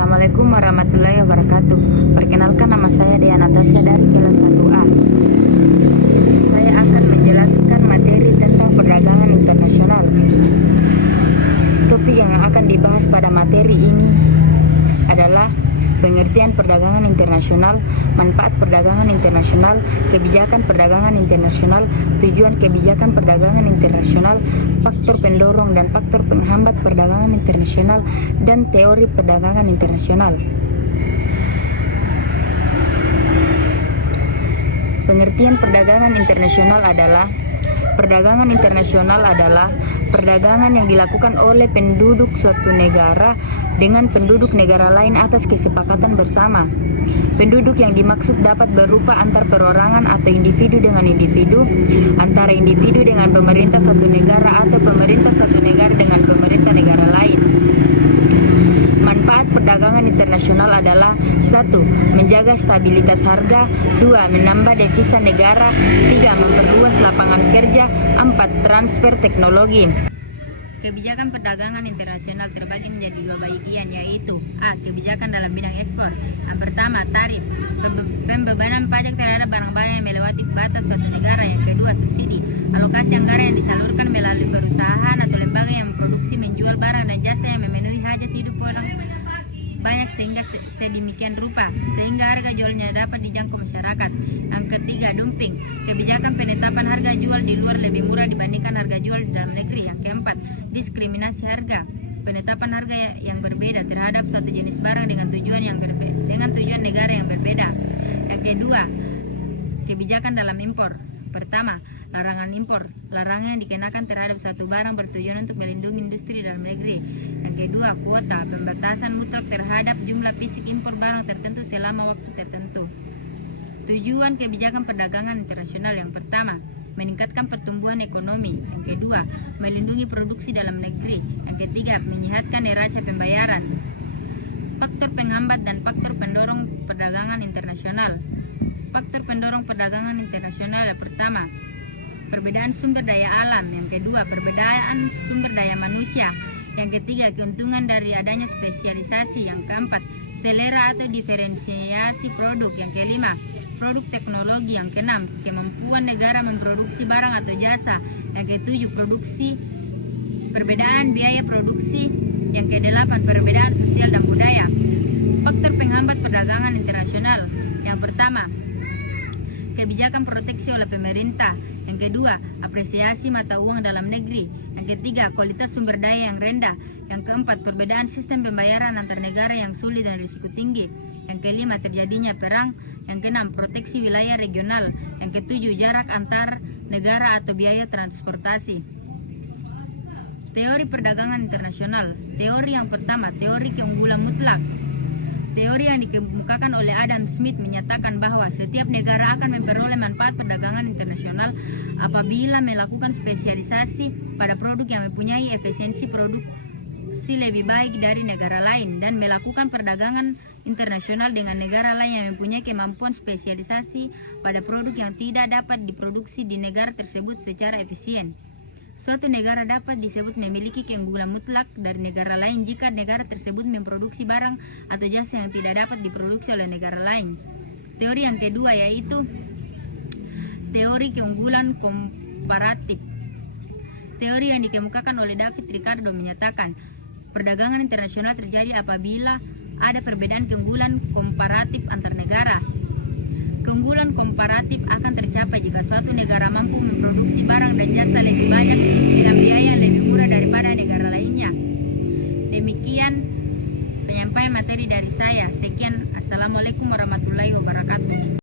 Assalamualaikum warahmatullahi wabarakatuh. Perkenalkan, nama saya Dea Natasha dari kelas 1A. Saya akan menjelaskan materi tentang perdagangan internasional. Topik yang akan dibahas pada materi ini adalah pengertian perdagangan internasional, manfaat perdagangan internasional, kebijakan perdagangan internasional, tujuan kebijakan perdagangan internasional, faktor pendorong dan faktor penghambat perdagangan internasional, dan teori perdagangan internasional. Pengertian perdagangan internasional adalah perdagangan internasional adalah perdagangan yang dilakukan oleh penduduk suatu negara dengan penduduk negara lain atas kesepakatan bersama. Penduduk yang dimaksud dapat berupa antar perorangan atau individu dengan individu, antara individu dengan pemerintah satu negara atau pemerintah satu negara dengan pemerintah negara lain. Manfaat perdagangan internasional adalah 1. Menjaga stabilitas harga, 2. Menambah devisa negara, 3. Memperluas lapangan kerja, 4. Transfer teknologi. Kebijakan perdagangan internasional terbagi menjadi dua bagian, yaitu A. Kebijakan dalam bidang ekspor. Yang pertama, tarif, pembebanan pajak terhadap barang-barang yang melewati batas suatu negara. Yang kedua, subsidi, alokasi anggaran yang disalurkan melalui perusahaan atau lembaga yang memproduksi, menjual barang dan jasa yang memenuhi hajat hidup orang banyak sehingga sedemikian rupa sehingga harga jualnya dapat dijangkau masyarakat. Yang ketiga, dumping, kebijakan penetapan harga jual di luar lebih murah dibandingkan harga jual di dalam negeri. Yang keempat, diskriminasi harga, penetapan harga yang berbeda terhadap suatu jenis barang dengan tujuan negara yang berbeda. Yang kedua, kebijakan dalam impor. Pertama, larangan impor, larangan yang dikenakan terhadap satu barang bertujuan untuk melindungi industri dalam negeri. Yang kedua, kuota, pembatasan mutlak terhadap jumlah fisik impor barang tertentu selama waktu tertentu. Tujuan kebijakan perdagangan internasional: yang pertama, meningkatkan pertumbuhan ekonomi. Yang kedua, melindungi produksi dalam negeri. Yang ketiga, menyehatkan neraca pembayaran. Faktor penghambat dan faktor pendorong perdagangan internasional. Faktor pendorong perdagangan internasional: yang pertama, perbedaan sumber daya alam. Yang kedua, perbedaan sumber daya manusia. Yang ketiga, keuntungan dari adanya spesialisasi. Yang keempat, selera atau diferensiasi produk. Yang kelima, produk teknologi. Yang keenam, kemampuan negara memproduksi barang atau jasa. Yang ketujuh, perbedaan biaya produksi. Yang kedelapan, perbedaan sosial dan budaya. Faktor penghambat perdagangan internasional: yang pertama, kebijakan proteksi oleh pemerintah. Yang kedua, apresiasi mata uang dalam negeri. Yang ketiga, kualitas sumber daya yang rendah. Yang keempat, perbedaan sistem pembayaran antar negara yang sulit dan risiko tinggi. Yang kelima, terjadinya perang. Yang keenam, proteksi wilayah regional. Yang ketujuh, jarak antar negara atau biaya transportasi. Teori perdagangan internasional. Teori yang pertama, teori keunggulan mutlak. Teori yang dikemukakan oleh Adam Smith menyatakan bahwa setiap negara akan memperoleh manfaat perdagangan internasional apabila melakukan spesialisasi pada produk yang mempunyai efisiensi produksi lebih baik dari negara lain dan melakukan perdagangan internasional dengan negara lain yang mempunyai kemampuan spesialisasi pada produk yang tidak dapat diproduksi di negara tersebut secara efisien. Suatu negara dapat disebut memiliki keunggulan mutlak dari negara lain jika negara tersebut memproduksi barang atau jasa yang tidak dapat diproduksi oleh negara lain. Teori yang kedua yaitu teori keunggulan komparatif. Teori yang dikemukakan oleh David Ricardo menyatakan perdagangan internasional terjadi apabila ada perbedaan keunggulan komparatif antar negara. Keunggulan komparatif akan tercapai jika suatu negara mampu memproduksi barang dan jasa lebih banyak dengan biaya lebih murah daripada negara lainnya. Demikian penyampaian materi dari saya. Sekian, Assalamualaikum warahmatullahi wabarakatuh.